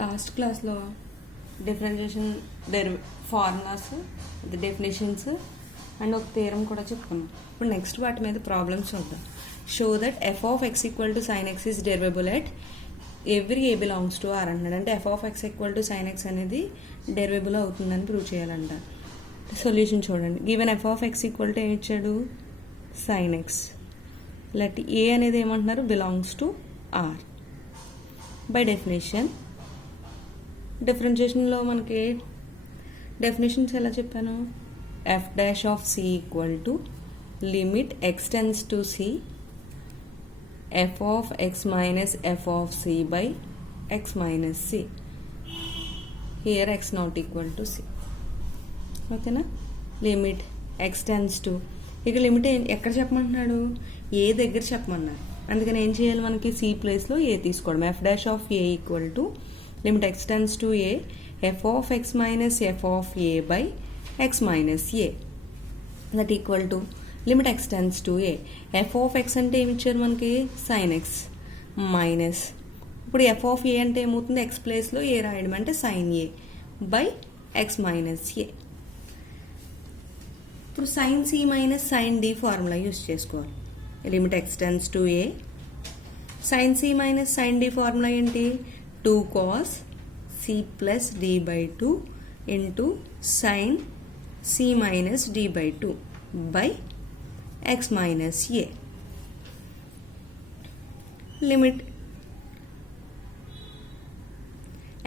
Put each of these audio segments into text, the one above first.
Last క్లాస్లో differentiation formulas definitions and ఒక theorem కూడా చెప్పుకున్నాం. ఇప్పుడు నెక్స్ట్ వాటి మీద ప్రాబ్లమ్స్ చూద్దాం. Show that f of X equal to sine x is derivable at every A belongs to R అన్నాడు. అంటే f of X equal to sine x అనేది డెరివేబుల్ అవుతుందని ప్రూవ్ చేయాలంట. సొల్యూషన్ చూడండి. Given f of X equal to ఏమి ఇచ్చాడు, sine x. Let a అనేది ఏమంటున్నారు, belongs to R. By definition, డిఫరెన్షియేషన్లో మనకి డెఫినేషన్స్ ఎలా చెప్పాను, F dash of C equal to limit X tends to C F of X minus F of C by X minus C. Here X not equal to C. ఓకేనా. Limit X tends to, ఇక limit ఎక్కడ చెప్పమంటున్నాడు, ఏ దగ్గర చెప్పమన్నారు. అందుకని ఏం చేయాలి, మనకి సి ప్లేస్లో ఏ తీసుకోవడం. F dash of a equal to limit X tends to a f of X minus F of a by X minus a. That equal to limit X tends to a. F of x అంటే ఏమి ఇచ్చారు మనకి, sine x minus, ఇప్పుడు F of a అంటే ఏమవుతుంది, x ప్లేస్లో a రాయడం అంటే sine a by X minus a. ఇప్పుడు sine C minus sine D formula use చేసుకోవాలి. Limit X tends to A, sine C minus sine D formula ఏంటి, 2 cos c plus d by 2 into sin c minus d by 2 by x minus a. Limit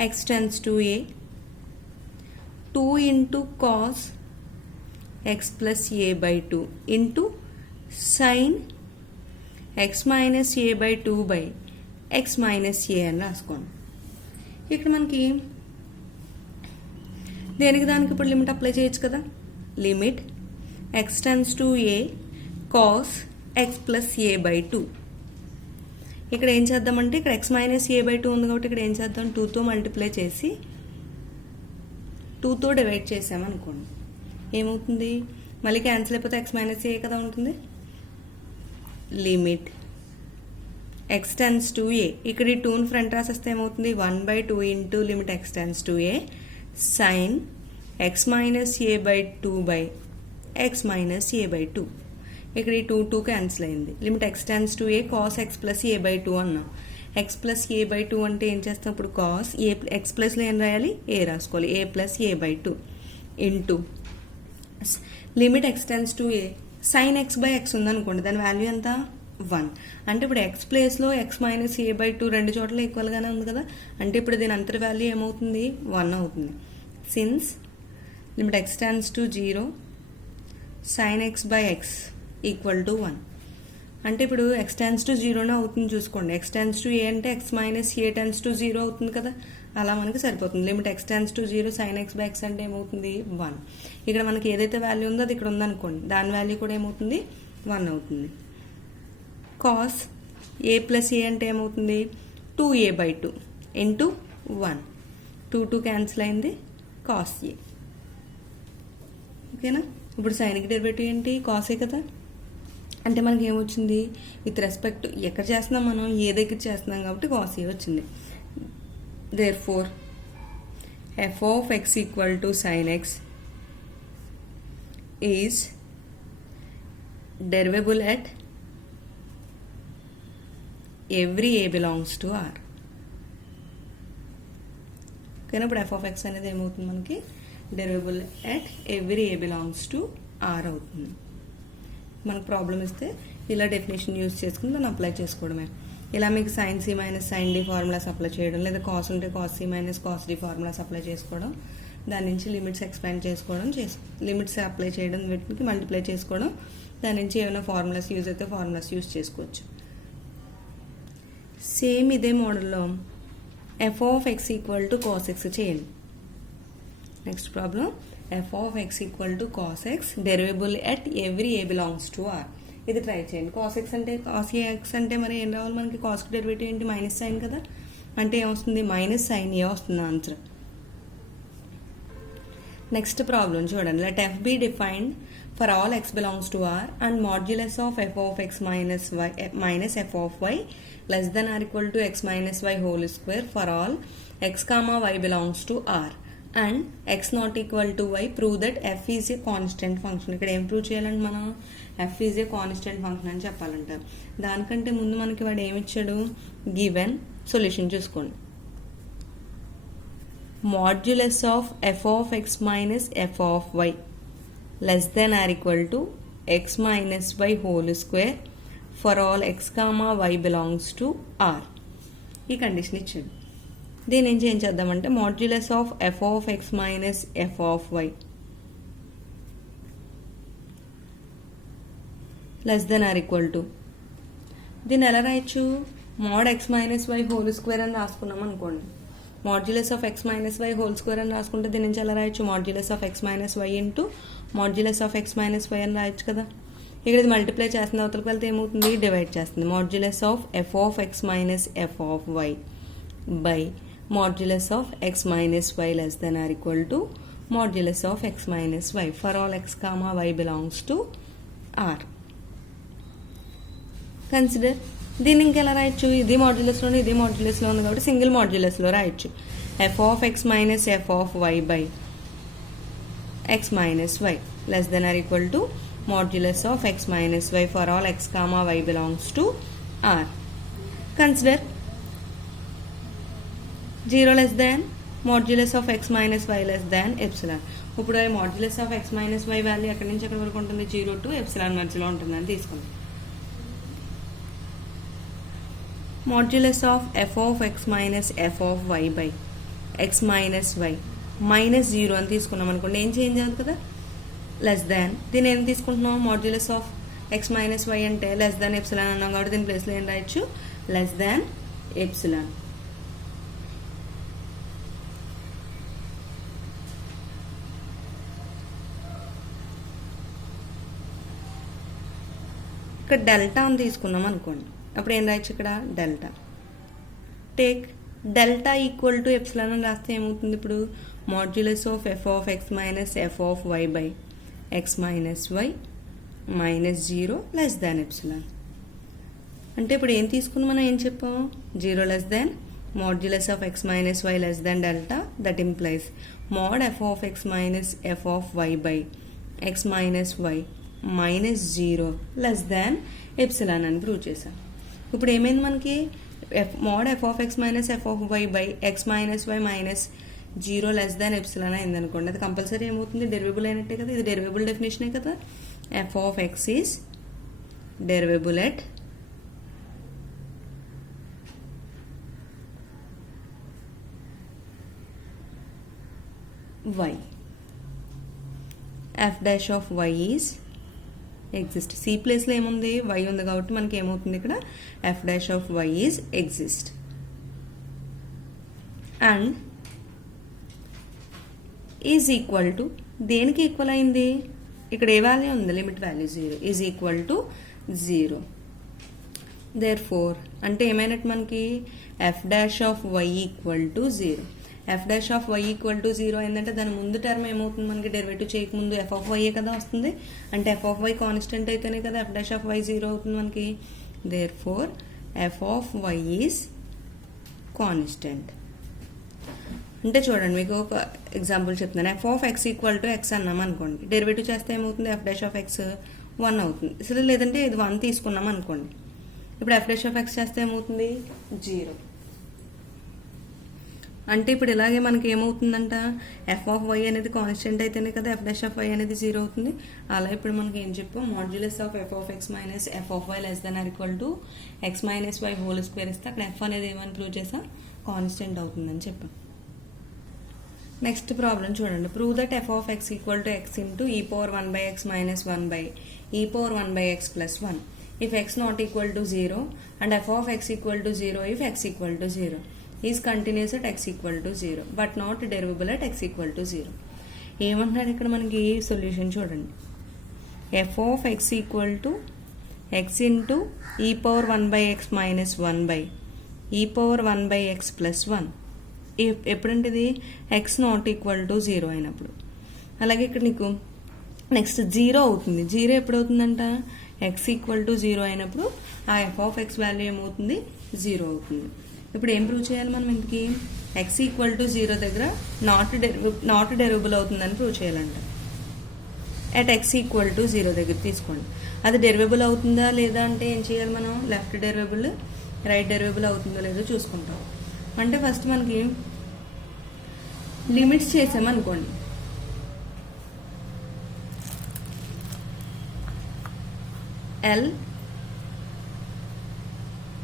x tends to a, 2 into cos x plus a by 2 into sin x minus a by 2 by x minus a అని రాసుకోండి. ఇక్కడ మనకి దేనికి దానికి ఇప్పుడు limit apply చేయొచ్చు కదా. Limit X tends to A cos X plus a by 2. ఇక్కడ ఏం చేద్దామంటే, ఇక్కడ ఎక్స్ మైనస్ ఏ బై 2 ఉంది కాబట్టి ఇక్కడ ఏం చేద్దాం, 2తో మల్టిప్లై చేసి 2తో డివైడ్ చేసామనుకోండి, ఏమవుతుంది, మళ్ళీ క్యాన్సిల్ అయిపోతే ఎక్స్ మైనస్ ఏ కదా ఉంటుంది. లిమిట్ ఎక్స్ టెన్స్ టు ఏ, ఇక్కడ ఈ 2ని ఫ్రంట్ రాసేస్తే ఏమవుతుంది, 1/2 into limit X tends to A sine x minus A by 2 by X minus A by 2. ఇక్కడ ఈ 2 క్యాన్సిల్ అయింది. Limit X tends to A cos X plus a by 2 అన్నాం. X plus a by 2 అంటే ఏం చేస్తాం, ఇప్పుడు cos A X ప్లస్లో ఏం రాయాలి, ఏ రాసుకోవాలి, a plus a by 2 into limit X tends to A sine x by x ఉందనుకోండి, దాని వాల్యూ ఎంత, 1. అంటే ఇప్పుడు ఎక్స్ ప్లేస్లో ఎక్స్ మైనస్ ఏ బై 2 రెండు చోట్ల ఈక్వల్గానే ఉంది కదా. అంటే ఇప్పుడు దీని అంతర్ వాల్యూ ఏమవుతుంది, 1 అవుతుంది. Since limit X tends to 0 sign x by X equal to 1. అంటే ఇప్పుడు ఎక్స్ టెన్స్ టు 0నే అవుతుంది చూసుకోండి. ఎక్స్ టెన్స్ టు ఏ అంటే X minus A tense to 0 అవుతుంది కదా, అలా మనకి సరిపోతుంది. Limit X tends to 0 sign x by X అంటే ఏమవుతుంది, 1. ఇక్కడ మనకి ఏదైతే వాల్యూ ఉందో అది ఇక్కడ ఉందనుకోండి, దాని వాల్యూ కూడా ఏమవుతుంది, 1 అవుతుంది. కాస్ ఏ ప్లస్ ఏ అంటే ఏమవుతుంది, 2a బై 2 ఇంటూ 1. 2 క్యాన్సిల్ అయింది, కాస్ ఏ. ఓకేనా. ఇప్పుడు సైన్కి డెరివేటివ్ ఏంటి, కాసే కదా. అంటే మనకి ఏమొచ్చింది, విత్ రెస్పెక్ట్ ఎక్కడ చేస్తున్నాం మనం, ఏ దగ్గర చేస్తున్నాం కాబట్టి కాస్ ఏ వచ్చింది. Therefore F of X equal to sine X is derivable at every A belongs to R. ఓకేనా. ఇప్పుడు ఎఫ్ ఆఫ్ ఎక్స్ అనేది ఏమవుతుంది మనకి, derivable at every A belongs to R అవుతుంది. మనకు ప్రాబ్లం ఇస్తే ఇలా డెఫినేషన్ యూజ్ చేసుకుని దాన్ని అప్లై చేసుకోవడమే. ఇలా మీకు sine C minus sine d formulas apply చేయడం, లేదా కాస్ ఉంటే cos c minus cos d formulas apply చేసుకోవడం, దాని నుంచి లిమిట్స్ ఎక్స్పాండ్ చేసుకోవడం, లిమిట్స్ అప్లై చేయడం, వీటికి మల్టిప్లై చేసుకోవడం, దాని నుంచి ఏమైనా ఫార్ములాస్ యూజ్ అయితే ఫార్ములాస్ యూజ్ చేసుకోవచ్చు. సేమ్ ఇదే మోడల్లో f of X equal to cos x చేయండి. Next problem, f of X equal to cos x derivable at every A belongs to are. ఇది ట్రై చేయండి. కాస్ ఎక్స్ అంటే cos A X అంటే మరి ఏం రావాలి మనకి, కాస్కి డెరివేటివ్ ఏంటి, మైనస్ సైన్ కదా. అంటే ఏమొస్తుంది, మైనస్ సైన్ ఏ వస్తుంది ఆన్సర్. నెక్స్ట్ ప్రాబ్లం చూడండి. Let F be defined for all x belongs to R and modulus of f of x minus y minus f of y less than or equal to x minus y whole square for all x comma y belongs to R and x not equal to y, prove that f is a constant function. ఇక్కడ ఏం prove చేయాలంటే మనం f is a constant function అని చెప్పాలంట. దానికంటే ముందు మనకి వాడు ఏమి ఇచ్చాడు, గివెన్ సొల్యూషన్ చూసుకోండి. Modulus of f of x minus f of y less than or equal to x minus y whole square for all x comma y belongs to R. ఈ condition ఇచ్చాడు. దీని ఏం చేద్దామంటే modulus of f of x minus f of y less than R equal to, దీన్ని ఎలా రాయొచ్చు, mod x minus Y whole square అని రాసుకున్నాం అనుకోండి. Modulus of x minus Y whole square అని రాసుకుంటే దీని నుంచి ఎలా రాయొచ్చు, modulus of x minus Y into modulus of x minus Y అని రాయొచ్చు కదా. ఇక్కడ ఇది మల్టిప్లై చేస్తుంది, అవతలకి వెళ్తే ఏమవుతుంది, డివైడ్ చేస్తుంది. Modulus of f of x minus f of y by modulus of x minus y less than or equal to modulus of x minus y for all x comma y belongs to R. Consider, దీన్ని ఇంకెలా రాయొచ్చు, ఇది మాడ్యులస్లోనే ఇది మాడ్యులస్లో ఉంది కాబట్టి single మాడ్యులస్లో రాయొచ్చు. f of x minus f of y by x minus y less than or equal to modulus of x minus y for all x comma y belongs to R. Consider 0 less than modulus of x minus y less than epsilon. ఇప్పుడు modulus of x minus y value ఎక్కడి నుంచి ఎక్కడి వరకు ఉంటుంది, 0 to epsilon మధ్యలో ఉంటుందని తీసుకుందాం. Modulus of f of x minus f of y by x minus y minus 0 అని తీసుకున్నాం అనుకోండి. ఏం చేంజ్ అవ్వదు కదా, లెస్ దాన్. దీన్ని ఏం తీసుకుంటున్నాం, modulus of x minus y అంటే లెస్ దాన్ ఎప్సిలాన్ అన్నాం కాబట్టి దీని ప్లేస్లో ఏం రాయొచ్చు, లెస్ దాన్ ఎప్సిలాన్. ఇక్కడ డెల్టా అని తీసుకున్నాం అనుకోండి, అప్పుడు ఏం రాయొచ్చు, ఇక్కడ delta. Take delta equal to epsilon అని రాస్తే ఏమవుతుంది, ఇప్పుడు modulus of F of X minus F of Y by X minus Y minus 0 less than epsilon. అంటే ఇప్పుడు ఏం తీసుకుని మనం ఏం చెప్పాం, 0 less than modulus of X minus Y less than delta, that implies mod F of X minus F of Y by X minus Y minus 0 less than epsilon అని prove చేశాం. ఇప్పుడు ఏమైంది మనకి, mod F of X minus F of Y by X minus Y minus 0 less than epsilon అయింది అనుకోండి. అది compulsory ఏమవుతుంది, derivable అయినట్టే కదా, ఇది డెరివేబుల్ డెఫినేషనే కదా. F of X is derivable at y. f dash of y is exist. C ప్లేస్లో ఏముంది, y ఉంది కాబట్టి మనకి ఏమవుతుంది ఇక్కడ, f dash of y is exist. And is equal to, దేనికి ఈక్వల్ అయింది, ఇక్కడ ఏ వాల్యూ ఉంది, limit value 0 is equal to 0. Therefore అంటే ఏమైనట్టు మనకి, f dash of y equal to 0. F dash of Y equal to 0 అయిందంటే దాని ముందు టర్మ్ ఏమవుతుంది, మనకి డెరివేటివ్ చేయకముందు ఎఫ్ ఆఫ్ వైయే కదా వస్తుంది. అంటే ఎఫ్ ఆఫ్ వై కాన్స్టెంట్ అయితేనే కదా ఎఫ్ డాష్ ఆఫ్ వై 0 అవుతుంది మనకి. Therefore F of Y is constant. అంటే చూడండి, మీకు ఒక ఎగ్జాంపుల్ చెప్తున్నాను. F of X equal to X అన్నాం అనుకోండి, డెరివేటివ్ చేస్తే ఏమవుతుంది, ఎఫ్ డాష్ ఆఫ్ ఎక్స్ 1 అవుతుంది. అసలు లేదంటే ఇది 1 తీసుకున్నాం అనుకోండి, ఇప్పుడు ఎఫ్ డాష్ ఆఫ్ ఎక్స్ చేస్తే ఏమవుతుంది, 0. అంటే ఇప్పుడు ఇలాగే మనకి ఏమవుతుందంట, ఎఫ్ ఆఫ్ వై అనేది కాన్స్టెంట్ అయితేనే కదా ఎఫ్ డాష్ ఆఫ్ వై అనేది 0 అవుతుంది. అలా ఇప్పుడు మనకి ఏం చెప్పాం, modulus of F of X minus F of Y less than R equal to X minus Y whole square ఇస్తే అక్కడ ఎఫ్ అనేది ఏమని ప్రూవ్ చేసా, కాన్స్టెంట్ అవుతుందని చెప్పాం. నెక్స్ట్ ప్రాబ్లం చూడండి. Prove that f of X equal to x into e power 1 by X minus 1 by e power 1 by x plus 1 if x not equal to 0 and f of X equal to 0 if x equal to 0 is continuous at x equal to 0 but not derivable at x equal to 0. ఏమంటున్నారు ఇక్కడ మనకి solution చూడండి. F of X equal to x into e power 1 by X minus 1 by e power 1 by x plus 1 ఎప్పుడంటే ఇది X not equal to 0 అయినప్పుడు. అలాగే ఇక్కడ నీకు నెక్స్ట్ 0 అవుతుంది. 0 ఎప్పుడు అవుతుందంట, ఎక్స్ ఈక్వల్ టు 0 అయినప్పుడు ఆ ఎఫ్ ఆఫ్ ఎక్స్ వాల్యూ ఏమవుతుంది, 0 అవుతుంది. ఇప్పుడు ఏం ప్రూవ్ చేయాలి మనం ఇంతకీ? ఎక్స్ ఈక్వల్ టు 0 దగ్గర నాట్ డెరివబుల్ అవుతుందని ప్రూవ్ చేయాలంట. అట్ ఎక్స్ ఈక్వల్ టు 0 దగ్గర తీసుకోండి. అది డెరివబుల్ అవుతుందా లేదా అంటే ఏం చేయాలి మనం? లెఫ్ట్ డెరివబుల్ రైట్ డెరివబుల్ అవుతుందో లేదో చూసుకుంటాం. అంటే ఫస్ట్ మనకి లిమిట్స్ చేసామనుకోండి. ఎల్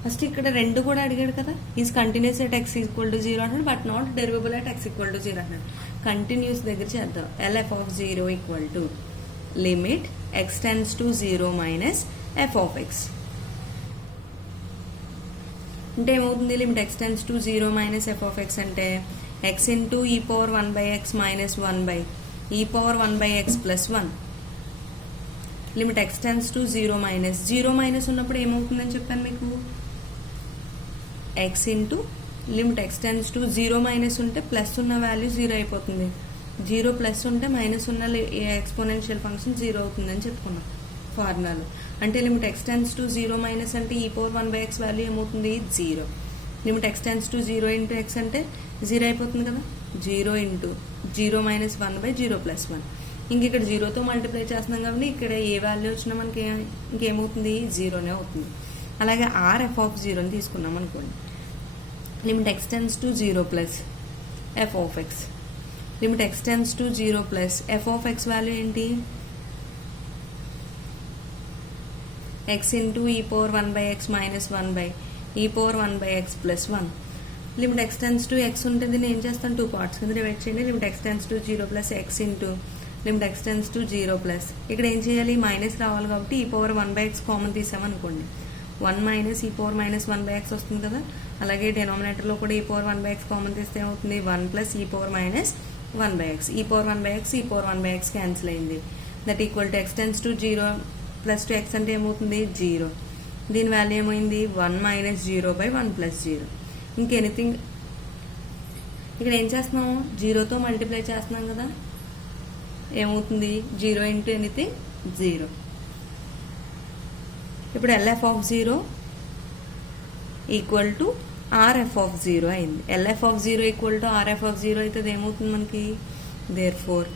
ఫస్ట్ ఇక్కడ రెండు కూడా అడిగాడు కదా, is continuous at X equal to 0 అంటాడు, but not derivable at X equal to 0 అంటాడు. కంటిన్యూస్ దగ్గర చేద్దాం. L F of 0 equal to limit X tends to 0 minus F of x. అంటే ఏమవుతుంది? Limit X tends to 0 minus F of x అంటే x into e power 1 by X minus 1 by e power 1 by x plus 1. Limit X tends to 0 minus ఉన్నప్పుడు ఏమవుతుందని చెప్పాను మీకు? X into limit X tends to 0 minus ఉంటే plus ఉన్న value 0 అయిపోతుంది, 0 plus ఉంటే minus ఉన్న ఎక్స్పోనెన్షియల్ ఫంక్షన్ 0 అవుతుందని చెప్పుకున్నాం ఫార్ములాలో. అంటే limit X tends to 0 minus అంటే ఈ పవర్ 1 బై ఎక్స్ వాల్యూ ఏమవుతుంది? 0. Limit X tends to 0 into X అంటే 0 అయిపోతుంది కదా, 0 ఇంటూ 0 మైనస్ 1 బై 0 ప్లస్ 1. ఇంక ఇక్కడ 0తో మల్టిప్లై చేస్తున్నాం కాబట్టి ఇక్కడ ఏ వాల్యూ వచ్చినా మనకి ఇంకేమవుతుంది? 0నే అవుతుంది. అలాగే ఆర్ ఎఫ్ ఆఫ్ 0 అని తీసుకున్నాం అనుకోండి. Limit X tends to 0 plus f of x. Limit X tends to 0 plus f of x value ఏంటి? X into e power 1 by X minus 1 by e power 1 by x plus 1. Limit X tends to x ఉంటుంది, నేను ఏం చేస్తాను? 2 parts కింద divide చేయండి. Limit X tends to 0 plus x into limit X tends to 0 plus ఇక్కడ ఏం చేయాలి? Minus రావాలి కాబట్టి e power 1 by x common తీసామనుకోండి. 1 minus e power minus 1 by x వస్తుంది కదా. అలాగే డినామినేటర్లో కూడా ఈ పవర్ 1 బై ఎక్స్ కామన్ తీస్తే ఏమవుతుంది? 1 plus e power minus 1 by X. ఈ పవర్ 1 బై ఎక్స్ ఈ పవర్ 1 బై ఎక్స్ క్యాన్సిల్ అయింది. That equal to X tends to 0 plus to X అంటే ఏమవుతుంది? 0. దీని వాల్యూ ఏమైంది? 1 మైనస్ 0 బై 1 ప్లస్ 0. ఇంకెనిథింగ్ ఇక్కడ ఏం చేస్తున్నాం? 0తో మల్టిప్లై చేస్తున్నాం కదా, ఏమవుతుంది? 0 ఇంటూ ఎనీథింగ్ 0. ఇప్పుడు LF of 0 equal to RF of 0 అయింది. LF of 0 equal to RF of 0 అయితే ఏమవుతుంది మనకి? Therefore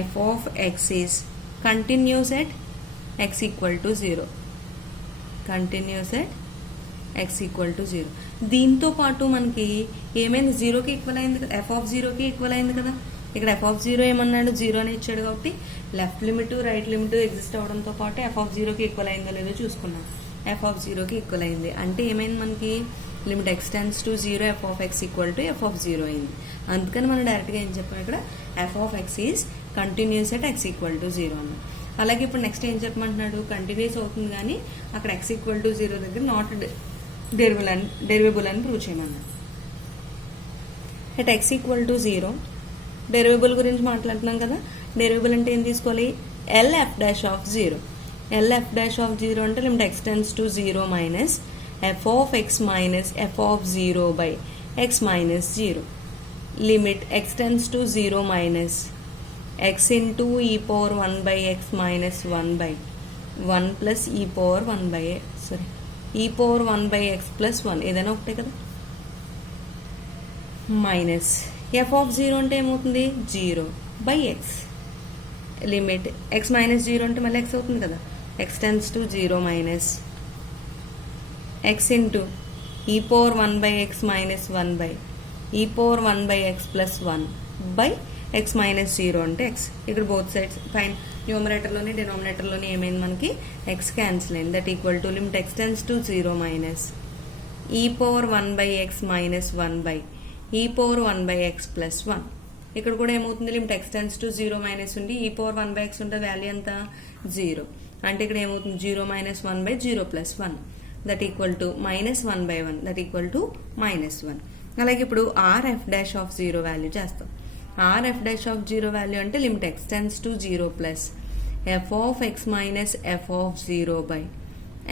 F of X is continuous at X equal to 0. Continuous at X equal to 0. దీంతో పాటు మనకి ఏమైంది? 0కి ఈక్వల్ అయింది కదా, ఎఫ్ ఆఫ్ 0కి ఈక్వల్ అయింది కదా. ఇక్కడ ఎఫ్ ఆఫ్ 0 ఏమన్నాడు? 0 అని ఇచ్చాడు కాబట్టి left limit right limit exist అవడంతో పాటు ఎఫ్ ఆఫ్ 0కి ఈక్వల్ అయిందో లేదో చూసుకున్నాం. ఎఫ్ ఆఫ్ 0కి ఈక్వల్ అయింది అంటే ఏమైంది మనకి? Limit X tends to 0 F of X equal to F of 0 అయింది. అందుకని మనం డైరెక్ట్గా ఏం చెప్పాం? ఇక్కడ F of X is continuous at X equal to 0 అన్నాం. అలాగే ఇప్పుడు నెక్స్ట్ ఏం చెప్పమంటున్నాడు? కంటిన్యూస్ అవుతుంది కానీ అక్కడ ఎక్స్ ఈక్వల్ టు 0 దగ్గర నాట్ డెరివబుల్ అని ప్రూవ్ చేయమన్నాడు. At X equal to 0 derivable గురించి మాట్లాడుతున్నాం కదా. డెరివబుల్ అంటే ఏం తీసుకోవాలి? L F dash of 0. L F dash of 0 అంటే limit X tends to 0 minus F of X minus F of 0 by X minus 0. Limit X tends to 0 minus x into e power 1 by X minus 1 by 1 plus e power 1 by e power 1 by x plus 1 ఏదైనా ఒకటే కదా, minus F of 0 అంటే ఏమవుతుంది? 0 by x. Limit x minus 0 అంటే మళ్ళీ x అవుతుంది కదా. X tends to 0 minus x into e power 1 by X minus 1 by e power 1 by x plus 1 by X minus 0 అంటే ఎక్స్. ఇక్కడ బోత్ సైడ్స్ పైన న్యూమరేటర్లోని డినామినేటర్లోని ఏమైంది మనకి? ఎక్స్ క్యాన్సిల్ అయింది. That equal to limit X tends to 0 minus e power 1 by X minus 1 by e power 1 by x plus 1. ఇక్కడ కూడా ఏమవుతుంది? Limit X tends to 0 minus ఉండి ఈ పవర్ 1 బై ఎక్స్ ఉంటే వాల్యూ ఎంత? 0. అంటే ఇక్కడ ఏమవుతుంది? 0 minus 1 by 0 plus 1 that equal to minus 1 by 1 that equal to minus 1. అలాగే ఇప్పుడు R F dash of 0 value చేస్తాం. R F dash of 0 value అంటే limit X tends to 0 plus f of X minus F of 0 by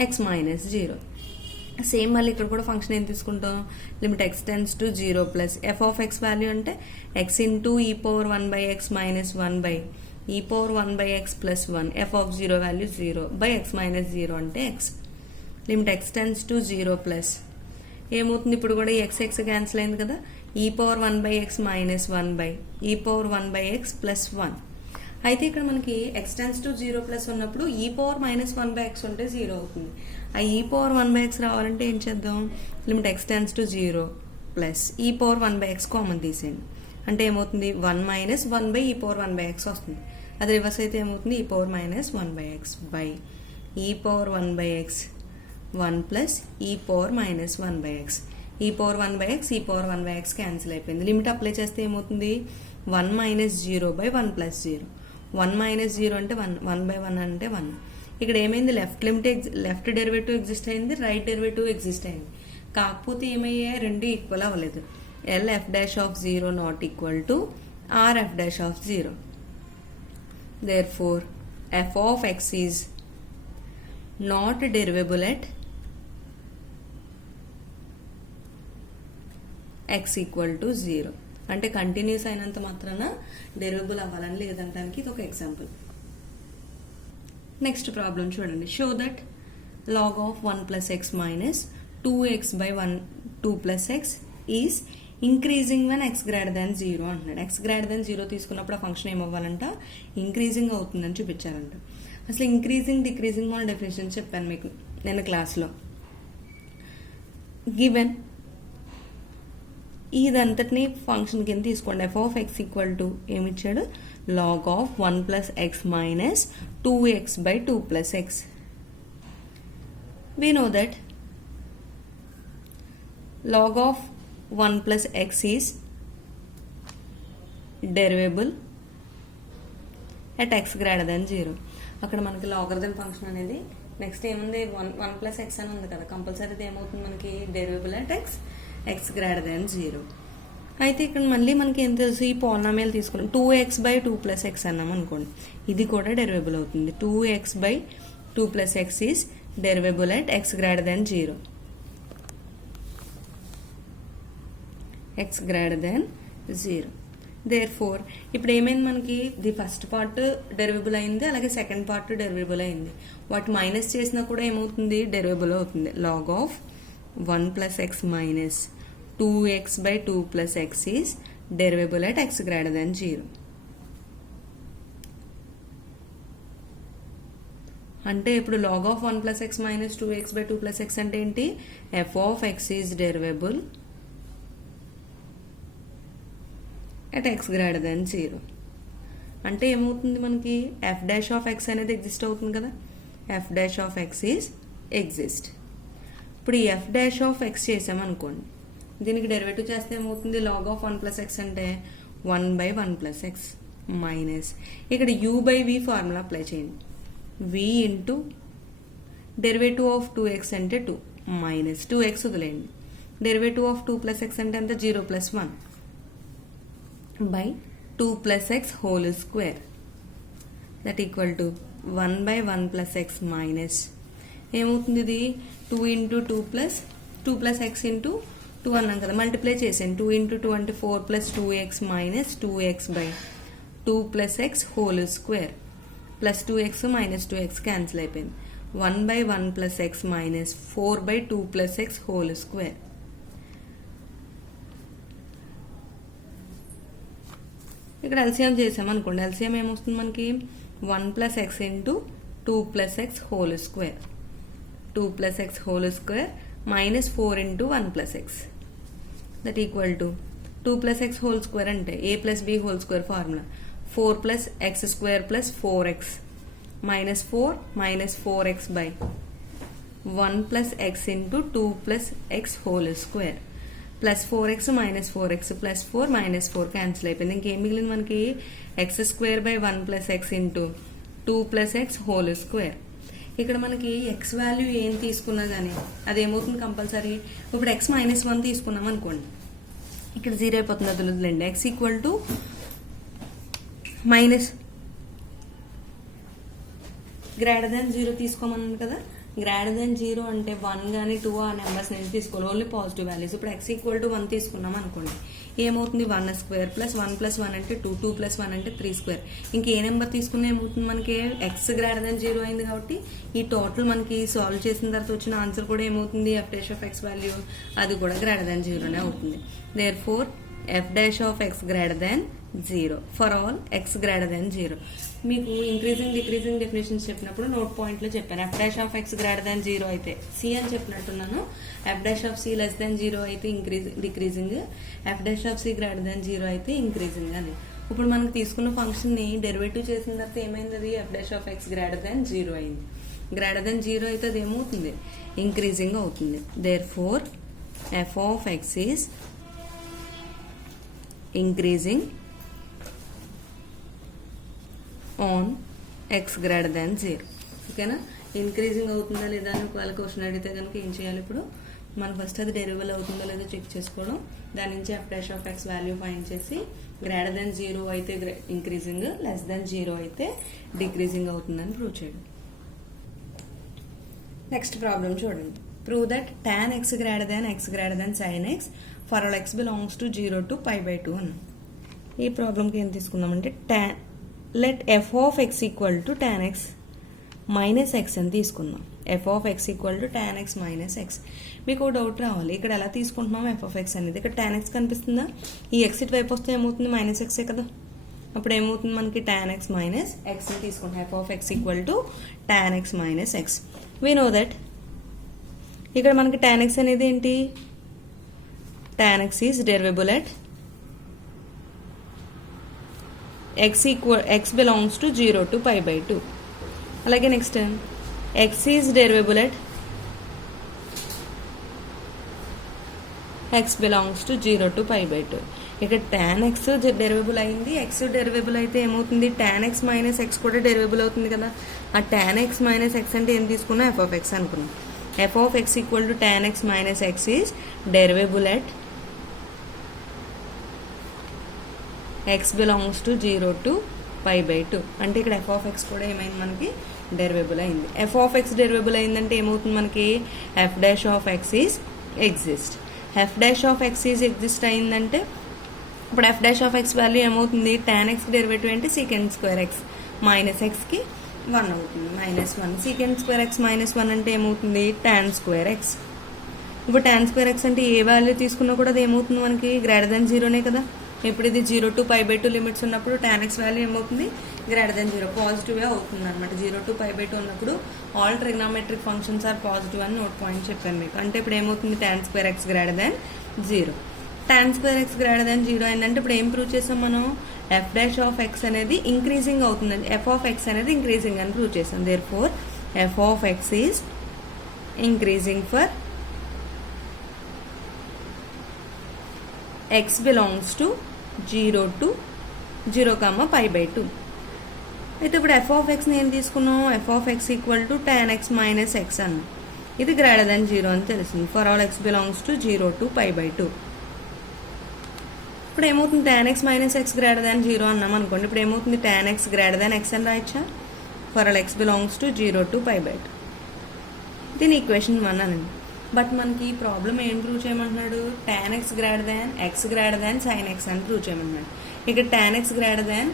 X minus 0. Same మళ్ళీ ఇక్కడ కూడా function ఏం తీసుకుంటాం? Limit X tends to 0 plus f of x value అంటే x into e power 1 by X minus 1 by e power 1 by x plus 1 F of 0 value 0 by X minus 0 అంటే X. Limit X tends to 0 plus ఏమవుతుంది ఇప్పుడు కూడా X X cancel అయింది కదా, ఈ power 1/x minus 1/e power 1/x plus 1. అయితే ఇక్కడ మనకి ఎక్స్ టెన్స్ టు 0 ప్లస్ ఉన్నప్పుడు ఈ పవర్ మైనస్ 1/x ఉంటే 0 అవుతుంది. ఆ ఈ పవర్ 1/x రావాలంటే ఏం చేద్దాం, limit X tends to 0 plus e power 1/x common తీసేయండి. అంటే ఏమవుతుంది 1 మైనస్ 1/e పవర్ 1/x వస్తుంది. అది రివర్స్ అయితే ఏమవుతుంది ఈ power minus 1/x by e power 1/x 1 plus e power minus 1/x. ఈ పవర్ 1/x ఈ పవర్ 1/x క్యాన్సిల్ అయిపోయింది. లిమిట్ అప్లై చేస్తే ఏమవుతుంది 1 మైనస్ 0/1 ప్లస్ 0. 1 మైనస్ 0 అంటే 1/1 అంటే 1. ఇక్కడ ఏమైంది లెఫ్ట్ డెరివేటివ్ ఎగ్జిస్ట్ అయింది, రైట్ డెరివేటివ్ ఎగ్జిస్ట్ అయింది. కాకపోతే ఏమయ్యాయి రెండు ఈక్వల్ అవ్వలేదు. LF' not equal to RF'. Therefore, f of x is not derivable at x equal to 0. అంటే కంటిన్యూస్ అయినంత మాత్రాన డెరివబుల్ అవ్వాలని లేదంటానికి ఇది ఒక ఎగ్జాంపుల్. నెక్స్ట్ ప్రాబ్లం చూడండి. Show that log of 1 plus x minus 2x by 2 plus x is increasing one X greater than 0 అంటున్నాడు. X greater than 0 తీసుకున్నప్పుడు ఆ ఫంక్షన్ ఏమవ్వాలంట ఇంక్రీజింగ్ అవుతుందని చూపించాలంట. అసలు ఇంక్రీజింగ్ డిక్రీజింగ్ మన డెఫినేషన్ చెప్పాను మీకు నేను క్లాస్లో. గివెన్ ఇదంతటిని ఫంక్షన్ కింద తీసుకోండి. F of X equal to ఏమిచ్చాడు, log of 1 plus x minus 2x by 2 plus x. We know that log of 1 plus x is derivable at x greater than 0. అక్కడ మనకి లాగరిథం ఫంక్షన్ అనేది next ఏముంది 1 plus x అని ఉంది కదా, compulsory ఇది ఏమవుతుంది మనకి derivable at x greater than 0. అయితే ఇక్కడ మళ్ళీ మనకి ఏం తెలుసు, ఈ పాలినామియల్ తీసుకున్నాం 2x by 2 plus x అన్నాం అనుకోండి, ఇది కూడా డెరివేబుల్ అవుతుంది. 2x by 2 plus x is derivable at x greater than 0. x greater than 0. Therefore, ఇప్పుడు ఏమైంది మనకి ది ఫస్ట్ పార్ట్ డెరివేబుల్ అయింది, అలాగే సెకండ్ పార్ట్ డెరివేబుల్ అయింది. వాటి మైనస్ చేసినా కూడా ఏమవుతుంది డెరివేబుల్ అవుతుంది. Log of 1 plus x minus 2x by 2 plus x is derivable at x greater than 0. అంటే ఇప్పుడు log of 1 plus x minus 2x by 2 plus x అంటే ఏంటి, f of x is derivable at x greater than 0. అంటే ఏమవుతుంది మనకి f dash of x అనేది exist అవుతుంది కదా, f dash of x is exist. ఇప్పుడు ఈ f dash of x చేసామనుకోండి, దీనికి డెరివేటివ్ చేస్తే ఏమవుతుంది log of 1 plus x అంటే 1 by 1 plus x మైనస్ ఇక్కడ u by v formula apply చేయండి. v into derivative of 2x అంటే 2 మైనస్ 2x వదిలేయండి. డెరివేటివ్ ఆఫ్ 2 plus x అంటే అంత 0 plus 1 by 2 plus x whole square that equal to 1 by 1 plus x minus ఏమవుతుంది ఇది 2 into 2 plus x into 2 అన్నాం కదా, multiply చేసాను. 2 into 2 అంటే 4 plus 2x minus 2x by 2 plus x whole square plus 2x minus 2x cancel అయిపోయింది. 1 by 1 plus x minus 4 by 2 plus x whole square. ఇక్కడ LCM చేసామనుకోండి, LCM ఏమొస్తుంది మనకి 1 plus x into 2 plus x whole square 2 plus x whole square minus 4 into 1 plus x that equal to 2 plus x whole square అంటే a plus b whole square formula 4 plus x square plus 4x minus 4 minus 4x by 1 plus x into 2 plus x whole square plus 4x minus 4x plus 4 minus 4 cancel అయిపోయింది. ఇంకేం మిగిలింది మనకి x square by 1 plus x into 2 plus x whole square. ఇక్కడ మనకి X value ఏం తీసుకున్నా కానీ అదేమవుతుంది compulsory. ఇప్పుడు x మైనస్ 1 తీసుకున్నాం అనుకోండి, ఇక్కడ 0 అయిపోతుంది, అది వదిలేండి. x equal to minus greater than 0 తీసుకోమన్నాను కదా, గ్రేటర్ దెన్ 0 అంటే 1 కానీ 2 ఆ నెంబర్స్ నుంచి తీసుకోవాలి, ఓన్లీ పాజిటివ్ వాల్యూస్. ఇప్పుడు x ఈక్వల్ టు 1 తీసుకున్నాం అనుకోండి, ఏమవుతుంది 1 స్క్వేర్ ప్లస్ 1 ప్లస్ 1 అంటే 2, 2 ప్లస్ 1 అంటే 3 స్క్వేర్. ఇంకే నెంబర్ తీసుకున్నా ఏమవుతుంది మనకి x గ్రేటర్ దెన్ 0 అయింది కాబట్టి ఈ టోటల్ మనకి సాల్వ్ చేసిన తర్వాత వచ్చిన ఆన్సర్ కూడా ఏమవుతుంది f dash of x value అది కూడా గ్రేటర్ దెన్ 0నే అవుతుంది. Therefore f dash of x greater than 0 for all x greater than 0. మీకు ఇంక్రీజింగ్ డిక్రీజింగ్ డెఫినేషన్స్ చెప్పినప్పుడు నోట్ పాయింట్లో చెప్పాను. f dash of x greater than 0 అయితే c అని చెప్పినట్టున్నాను, f dash of c less than 0 అయితే decreasing, f dash of c greater than 0 అయితే increasing అని. ఇప్పుడు మనకు తీసుకున్న ఫంక్షన్ని డెరివేటివ్ చేసిన తర్వాత ఏమైంది, అది f dash of x greater than 0 అయింది. గ్రేటర్ దెన్ 0 అయితే అది ఏమవుతుంది, ఇంక్రీజింగ్ అవుతుంది. Therefore f of x is increasing on x greater than 0. ఓకేనా, ఇంక్రీజింగ్ అవుతుందా లేదా అని ఒకవేళ క్వశ్చన్ అడిగితే కనుక ఏం చేయాలి, ఇప్పుడు మనం ఫస్ట్ అది డెరివల్ అవుతుందో లేదో చెక్ చేసుకోవడం, దాని నుంచి f dash of x value find చేసి గ్రేటర్ దాన్ 0 అయితే ఇంక్రీజింగ్, లెస్ దాన్ 0 అయితే డిక్రీజింగ్ అవుతుందని ప్రూవ్ చేయడం. నెక్స్ట్ ప్రాబ్లం చూడండి. Prove that tan x greater than sin x for all x belongs to 0 to π/2 అని. ఈ ప్రాబ్లంకి ఏం తీసుకుందామంటే let f of x equal to tan x minus x అని తీసుకుందాం. f of x equal to tan x minus x. మీకు doubt రావాలి, ఇక్కడ ఎలా తీసుకుంటున్నాం f ఆఫ్ x అనేది, ఇక్కడ tan x కనిపిస్తుందా, ఈ x ఇటు వైపు వస్తే ఏమవుతుంది మైనస్ x కదా, అప్పుడు ఏమవుతుంది మనకి tan x మైనస్ x అని తీసుకుంటాం. f of x equal to tan x minus x. We know that ఇక్కడ మనకి tan x అనేది ఏంటి, tan x is derivable at x belongs to 0 to π/2. అలాగే next x is derivable at x belongs to 0 to π/2. ఇక్కడ tan x derivable అయింది, x derivable అయితే ఏమవుతుంది tan x minus x కూడా డెరివేబుల్ అవుతుంది కదా. ఆ tan x మైనస్ x అంటే ఏం తీసుకున్నాం, f ఆఫ్ x అనుకున్నాం. f of x equal to tan x minus x is derivable at x belongs to 0 to π/2. అంటే ఇక్కడ f ఆఫ్ x కూడా ఏమైంది మనకి డెరివేబుల్ అయింది. f ఆఫ్ x డెరివేబుల్ అయిందంటే ఏమవుతుంది మనకి f dash of x is exist. f dash of x is exist అయిందంటే ఇప్పుడు f dash of x value ఏమవుతుంది, tan x డెరివేటివ్ అంటే secant స్క్వేర్ x మైనస్ xకి 1 అవుతుంది, -1. secant స్క్వేర్ x మైనస్ 1 అంటే ఏమవుతుంది tan స్క్వేర్ x. ఇప్పుడు tan square x అంటే ఏ value తీసుకున్నా కూడా అది ఏమవుతుంది మనకి గ్రేటర్ దెన్ 0నే కదా. ఇప్పుడు ఇది 0 to π/2 లిమిట్స్ ఉన్నప్పుడు tan x వాల్యూ ఏమవుతుంది గ్రేటర్ దెన్ 0, పాజిటివే అవుతుంది అనమాట. 0 to π/2 ఉన్నప్పుడు all trigonometric functions are positive అని నోట్ పాయింట్ చెప్పాను మీకు. అంటే ఇప్పుడు ఏమవుతుంది tan square x greater than 0. tan square x greater than 0 అయిందంటే ఇప్పుడు ఏం ప్రూవ్ చేసాం మనం, f డాష్ ఆఫ్ x అనేది ఇంక్రీజింగ్ అవుతుందండి, f ఆఫ్ x అనేది ఇంక్రీజింగ్ అని ప్రూవ్ చేసాం. Therefore f of x is increasing for x belongs to 0 to 0, π/2. అయితే ఇప్పుడు f ఆఫ్ x ని ఏం తీసుకున్నాం, f of x equal to tan x minus x అన్న, ఇది గ్రేటర్ దెన్ 0 అని తెలిసింది. For all x belongs to 0 to π/2. ఇప్పుడు ఏమవుతుంది tan x minus x greater than 0 అన్నాం అనుకోండి, ఇప్పుడు ఏమవుతుంది tan x greater than x అని రాయచ్చా, for all x belongs to 0 to π/2. దీని ఈక్వేషన్ 1 అనండి. బట్ మనకి ఈ ప్రాబ్లం ఏం ప్రూవ్ చేయమంటున్నాడు, tan x greater than sin x అని ప్రూవ్ చేయమంటున్నాడు. ఇక్కడ tan x greater than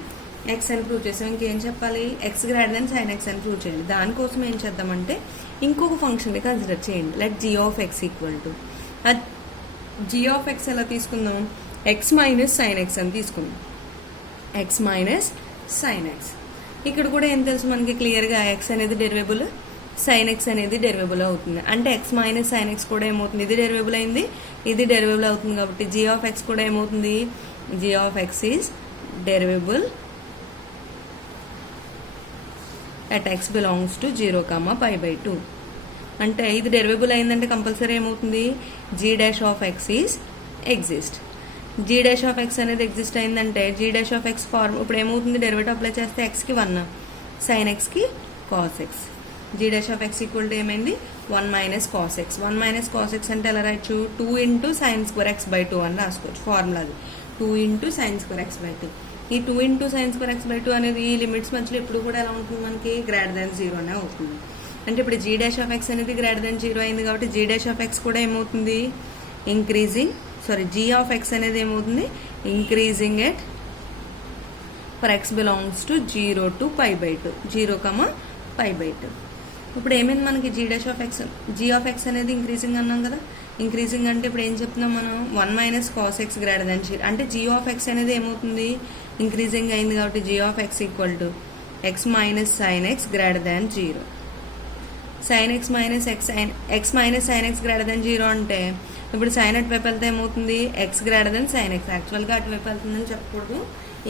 x అని ప్రూవ్ చేసాం, ఇంకేం చెప్పాలి x greater than sin x అని ప్రూవ్ చేయాలి. దానికోసం ఏం చేద్దామంటే ఇంకొక ఫంక్షన్ని కన్సిడర్ చేయండి. Let g of x equal to, g of x ఎలా తీసుకుందాం, x మైనస్ sin x అని తీసుకుందాం, x మైనస్ sin x. ఇక్కడ కూడా ఏం తెలుసు మనకి క్లియర్గా x అనేది డెరివేబుల్, sin x అనేది డెరివేబుల్ అవుతుంది. అంటే x మైనస్ sin x కూడా ఏమవుతుంది, ఇది డెరివేబుల్ అయింది, ఇది డెరివేబుల్ అవుతుంది కాబట్టి g ఆఫ్ x కూడా ఏమవుతుంది, g of x is derivable at x belongs to 0, π/2. అంటే ఇది డెరివేబుల్ అయిందంటే కంపల్సరీ ఏమవుతుంది, g dash of x is exist. g dash of x అనేది ఎగ్జిస్ట్ అయిందంటే g dash of x form ఇప్పుడు ఏమవుతుంది, డెరివేటివ్ అప్లై చేస్తే xకి 1, sin xకి cos x. g dash of x equal to ఏమైంది 1 minus cos x. 1 minus cos x అంటే ఎలా రాయొచ్చు, 2 into sin square x/2 అని రాసుకోవచ్చు. ఫార్ములా అది 2 into sin square x/2. ఈ 2 into sin square x/2 అనేది ఈ లిమిట్స్ మధ్యలో ఎప్పుడు కూడా ఎలా ఉంటుంది మనకి గ్రేటర్ దాన్ 0 అనే అవుతుంది. అంటే ఇప్పుడు జీ డాష్ ఆఫ్ ఎక్స్ అనేది గ్రేటర్ దెన్ 0 అయింది కాబట్టి జీ డాష్ ఆఫ్ ఎక్స్ కూడా ఏమవుతుంది జీ ఆఫ్ ఎక్స్ అనేది ఏమవుతుంది increasing at for X belongs to 0 to π/2 0, π/2. ఇప్పుడు ఏమైంది మనకి జీ ఆఫ్ ఎక్స్ అనేది ఇంక్రీజింగ్ అన్నాం కదా. ఇంక్రీజింగ్ అంటే ఇప్పుడు ఏం చెప్తున్నాం మనం 1 - cos x గ్రేటర్ దెన్ 0 అంటే జీ ఆఫ్ ఎక్స్ అనేది ఏమవుతుంది ఇంక్రీజింగ్ అయింది కాబట్టి G of X equal to x - sin x greater than 0. sin x sin x greater than 0 అంటే ఇప్పుడు సైన్ అటువైపు వెళ్తే ఏమవుతుంది X greater than sin x. యాక్చువల్గా అటువైపు వెళ్తుందని చెప్పకూడదు.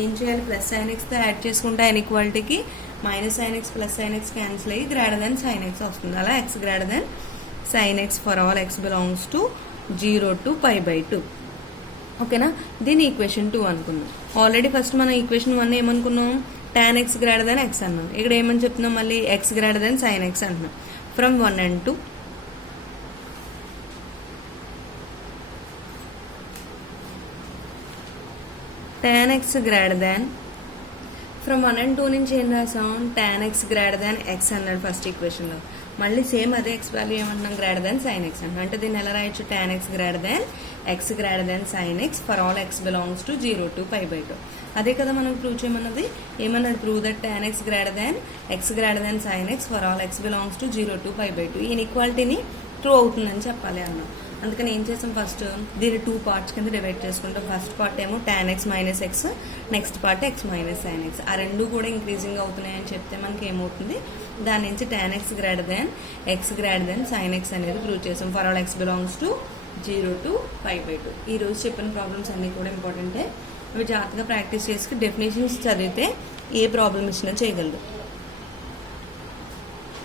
ఏం చేయాలి ప్లస్ sin x తో యాడ్ చేసుకుంటే ఇన్ఈక్వాలిటీకి -sin x plus sin x cancel అయ్యి గ్రేటర్ దెన్ sin x వస్తుంది. అలా x greater than sin x for all x belongs to 0 to π/2. ఓకేనా. దీని ఈక్వేషన్ 2 అనుకున్నాం. ఆల్రెడీ ఫస్ట్ మనం ఈక్వేషన్ 1 ఏమనుకున్నాం tan x greater than x అన్నాం. ఇక్కడ ఏమని చెప్తున్నాం మళ్ళీ x greater than sin x అంటున్నాం. From 1 and 2 tan x greater than from 1 and 2 నుంచి ఏం రాసాం tan x greater than x అన్నాడు ఫస్ట్ ఈక్వేషన్లో. మళ్ళీ సేమ్ అదే x వాల్యూ ఏమంటున్నాం గ్రేటర్ దాన్ sin x అంటున్నాం. అంటే దీన్ని ఎలా రాయొచ్చు tan x greater than x greater than sin x for all x belongs to 0 to π/2. అదే కదా మనం ప్రూవ్ చేయమన్నది. ఏమన్నాడు prove that tan x greater than x greater than sin x for all x belongs to 0 to π/2. ఈ ఇన్ఈక్వాలిటీని true అవుతుందని చెప్పాలి అన్నాం. అందుకని ఏం చేసాం ఫస్ట్ దీన్ని 2 parts కింద డివైడ్ చేసుకుంటాం. ఫస్ట్ పార్ట్ ఏమో tan x - x, next part x - sin x. ఆ రెండు కూడా ఇంక్రీజింగ్ అవుతున్నాయని చెప్తే మనకి ఏమవుతుంది దాని నుంచి tan x greater than x greater than sin x అనేది ప్రూవ్ చేసాం for all x belongs to 0 to π/2. ఈ రోజు చెప్పిన ప్రాబ్లమ్స్ అన్నీ కూడా ఇంపార్టెంటే. అవి జాగ్రత్తగా ప్రాక్టీస్ చేసి డెఫినేషన్స్ చదివితే ఏ ప్రాబ్లమ్ ఇచ్చినా చేయగలరు.